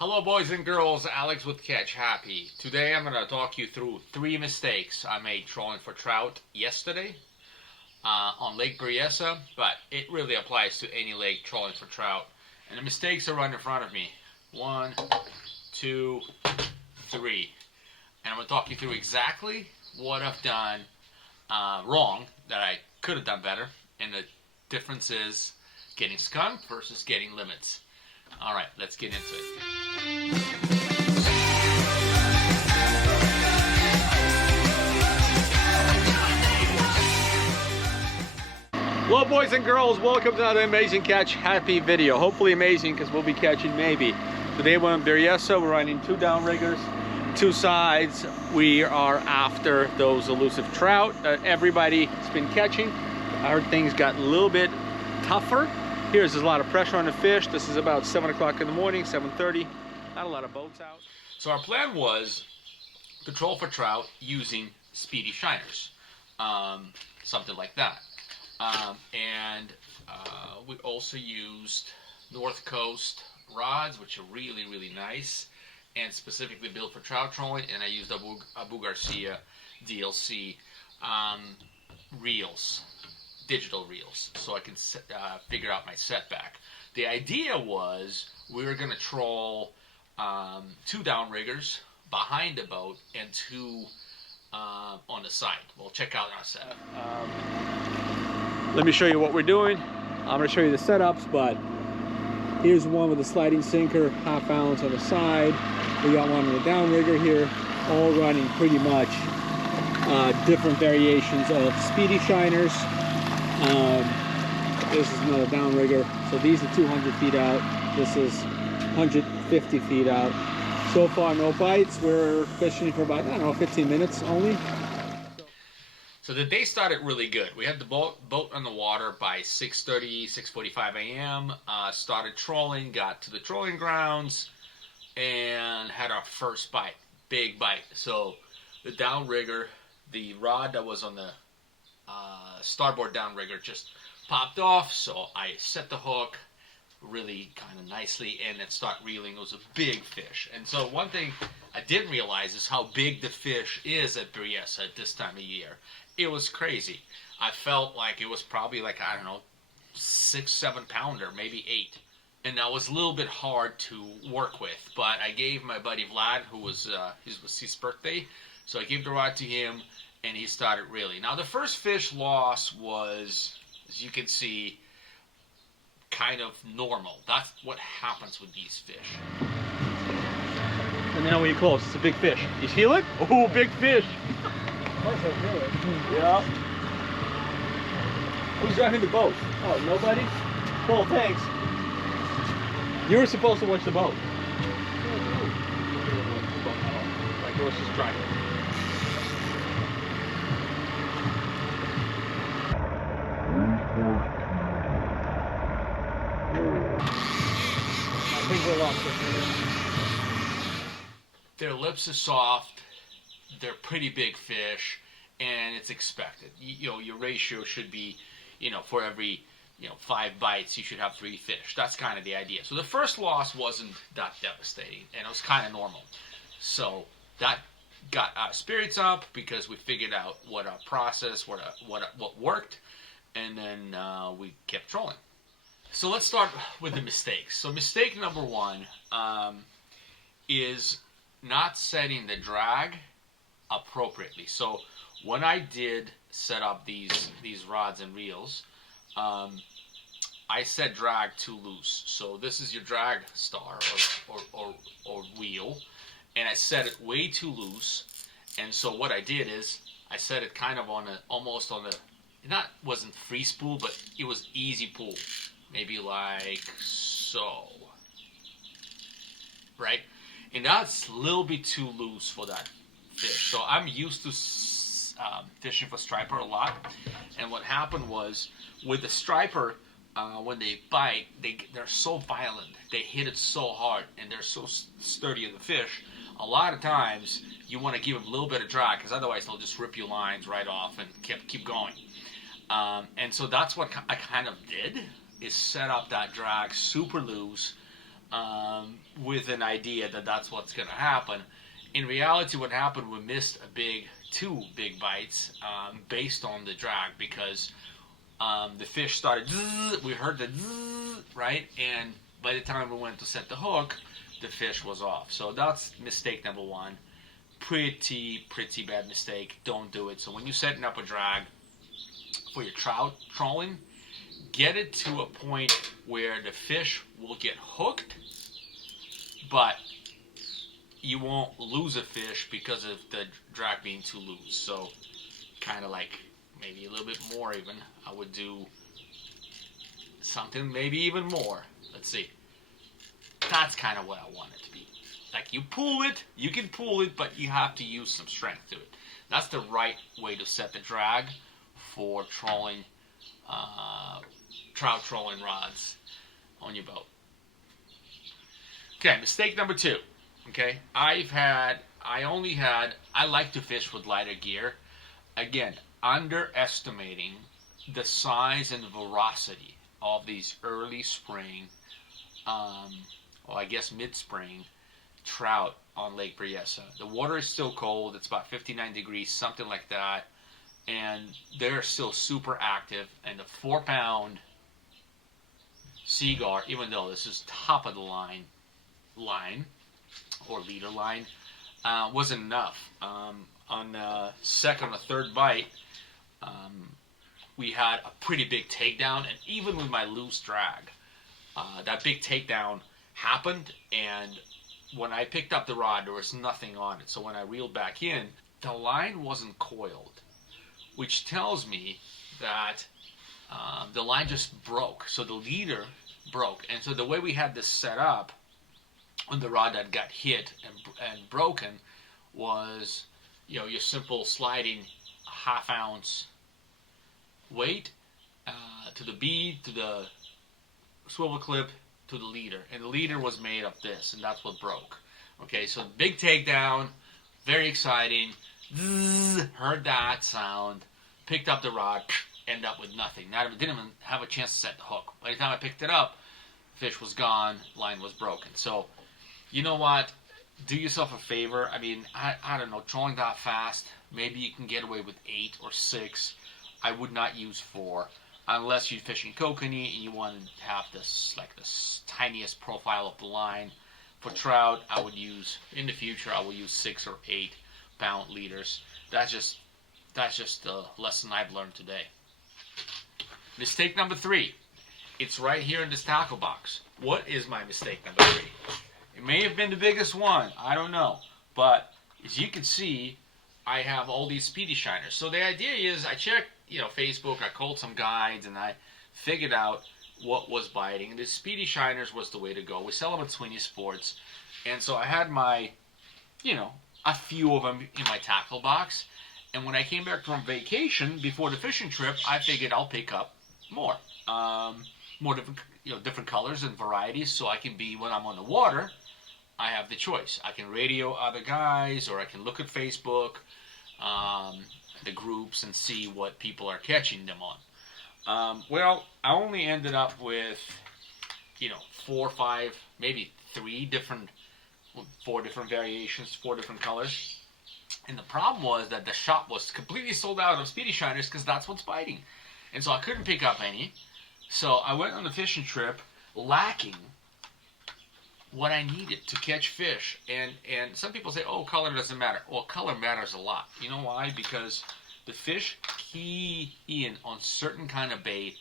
Hello boys and girls, Alex with Catch Happy. Today I'm going to talk you through 3 mistakes I made trolling for trout yesterday on Lake Berryessa, but it really applies to any lake trolling for trout. And the mistakes are right in front of me. 1, 2, 3. And I'm going to talk you through exactly what I've done wrong that I could have done better, and the difference is getting skunk versus getting limits. Alright, let's get into it. Hello boys and girls, welcome to another amazing Catch Happy video. Hopefully amazing because we'll be catching maybe. Today we're on Berryessa, we're running 2 downriggers, 2 sides. We are after those elusive trout that everybody's been catching. I heard things got a little bit tougher. There's a lot of pressure on the fish. This is about 7 o'clock in the morning, 7:30. Not a lot of boats out. So our plan was to troll for trout using speedy shiners, something like that. We also used North Coast rods, which are really, really nice and specifically built for trout trolling. And I used Abu Garcia DLC reels. Digital reels, so I can figure out my setback. The idea was we were going to troll 2 downriggers behind the boat and 2 on the side. Well, check out our setup. Let me show you what we're doing. I'm going to show you the setups, but here's one with a sliding sinker, 1/2 ounce on the side. We got one with a downrigger here, all running pretty much different variations of speedy shiners. This is another downrigger. So these are 200 feet out. This is 150 feet out. So far, no bites. We're fishing for about, I don't know, 15 minutes only. So the day started really good. We had the boat on the water by 6:30, 6:45 a.m. Started trolling, got to the trolling grounds, and had our first bite. Big bite. So the downrigger, the rod that was on the starboard downrigger just popped off, so I set the hook really kind of nicely and it started reeling. It was a big fish. And so one thing I didn't realize is how big the fish is at Berryessa at this time of year. It was crazy. I felt like it was probably like, I don't know, 6-7 pounder, maybe 8. And that was a little bit hard to work with, but I gave my buddy Vlad, who was his birthday, so I gave the rod to him and he started reeling. Now the first fish loss was, as you can see, kind of normal. That's what happens with these fish. And then when you close, it's a big fish. You feel it? Oh, big fish! Yeah. Who's driving the boat? Oh, nobody? Paul, thanks. You were supposed to watch the boat. Like, let's just drive it. I think we're lost. Their lips are soft. They're pretty big fish, and it's expected. You know, your ratio should be, for every 5 bites, you should have 3 fish. That's kind of the idea. So the first loss wasn't that devastating, and it was kind of normal. So that got our spirits up because we figured out what our process, what worked, and then we kept trolling. So let's start with the mistakes. So mistake number 1 is not setting the drag appropriately. So when I did set up these rods and reels, I set drag too loose. So this is your drag star or wheel, and I set it way too loose. And so what I did is I set it kind of on almost on the, wasn't free spool, but it was easy pull. Maybe like so, right? And that's a little bit too loose for that fish. So I'm used to fishing for striper a lot. And what happened was with the striper, when they bite, they're so violent. They hit it so hard, and they're so sturdy in the fish. A lot of times you want to give them a little bit of drag, because otherwise they'll just rip your lines right off and keep going. And so that's what I kind of did, is set up that drag super loose, with an idea that that's what's going to happen. In reality, what happened, we missed two big bites based on the drag, because the fish started, we heard the right, and by the time we went to set the hook, the fish was off. So that's mistake number one. Pretty bad mistake. Don't do it. So when you're setting up a drag for your trout trolling, get it to a point where the fish will get hooked, but you won't lose a fish because of the drag being too loose. So kind of like maybe a little bit more even. I would do something maybe even more. Let's see. That's kind of what I want it to be. Like, you pull it, you can pull it, but you have to use some strength to it. That's the right way to set the drag for trolling, trout trolling rods on your boat. Okay, mistake number two. Okay, I like to fish with lighter gear. Again, underestimating the size and velocity of these early spring, I guess mid-spring, trout on Lake Berryessa. The water is still cold. It's about 59 degrees, something like that. And they're still super active. And the 4-pound Seaguar, even though this is top of the line or leader line, wasn't enough. On the second or third bite, we had a pretty big takedown. And even with my loose drag, that big takedown happened, and when I picked up the rod, there was nothing on it. So when I reeled back in, the line wasn't coiled, which tells me that the line just broke. So the leader broke. And so the way we had this set up on the rod that got hit and broken was, your simple sliding half-ounce weight to the bead, to the swivel clip, to the leader, and the leader was made of this, and that's what broke. Okay, so big takedown, very exciting. Zzz, heard that sound, picked up the rod, ended up with nothing. Didn't even have a chance to set the hook. By the time I picked it up, fish was gone, line was broken. So, you know what? Do yourself a favor. I mean, I don't know, trolling that fast, maybe you can get away with 8 or 6. I would not use 4. Unless you're fishing kokanee and you want to have this, like this tiniest profile of the line. For trout, I would use, in the future, I will use 6 or 8 pound leaders. That's just a lesson I've learned today. Mistake number 3. It's right here in this tackle box. What is my mistake number 3? It may have been the biggest one. I don't know. But as you can see, I have all these speedy shiners. So the idea is I checked, Facebook, I called some guides, and I figured out what was biting. And the speedy shiners was the way to go. We sell them at Sweeney Sports. And so I had my, a few of them in my tackle box. And when I came back from vacation before the fishing trip, I figured I'll pick up more. More different colors and varieties, so I can be, when I'm on the water, I have the choice. I can radio other guys, or I can look at Facebook, the groups, and see what people are catching them on. Well, I only ended up with, 4 or 5, maybe 4 different variations, 4 different colors. And the problem was that the shop was completely sold out of speedy shiners because that's what's biting. And so I couldn't pick up any. So I went on a fishing trip lacking what I needed to catch fish. And some people say, oh, color doesn't matter. Well, color matters a lot. You know why? Because the fish key in on certain kind of bait,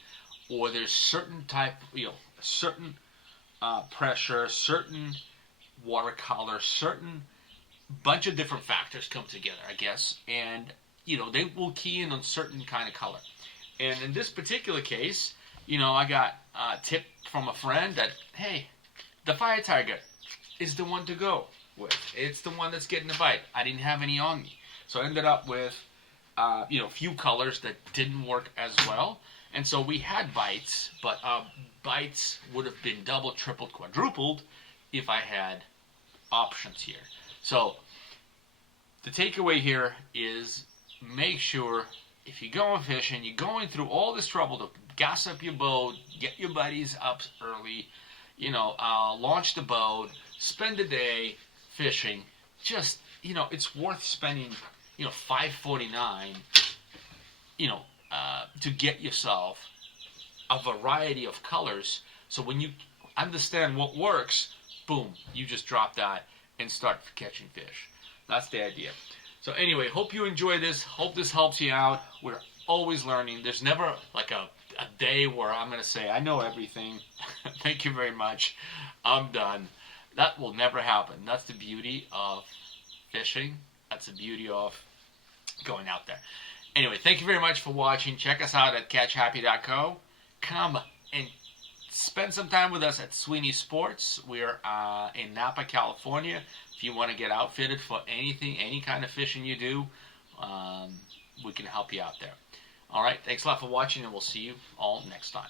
or there's certain type, certain pressure, certain water color, certain bunch of different factors come together, I guess. And, they will key in on certain kind of color. And in this particular case, I got a tip from a friend that, hey, the Fire Tiger is the one to go with. It's the one that's getting the bite. I didn't have any on me. So I ended up with, a few colors that didn't work as well. And so we had bites, but bites would have been double, tripled, quadrupled if I had options here. So the takeaway here is make sure if you're going fishing, you're going through all this trouble to gas up your boat, get your buddies up early, launch the boat, spend a day fishing. Just, it's worth spending, $5.49, to get yourself a variety of colors. So when you understand what works, boom, you just drop that and start catching fish. That's the idea. So anyway, hope you enjoy this. Hope this helps you out. We're always learning. There's never like a day where I'm going to say, I know everything. Thank you very much. I'm done. That will never happen. That's the beauty of fishing. That's the beauty of going out there. Anyway, thank you very much for watching. Check us out at catchhappy.co. Come and spend some time with us at Sweeney Sports. We're in Napa, California. If you want to get outfitted for anything, any kind of fishing you do, we can help you out there. All right, thanks a lot for watching, and we'll see you all next time.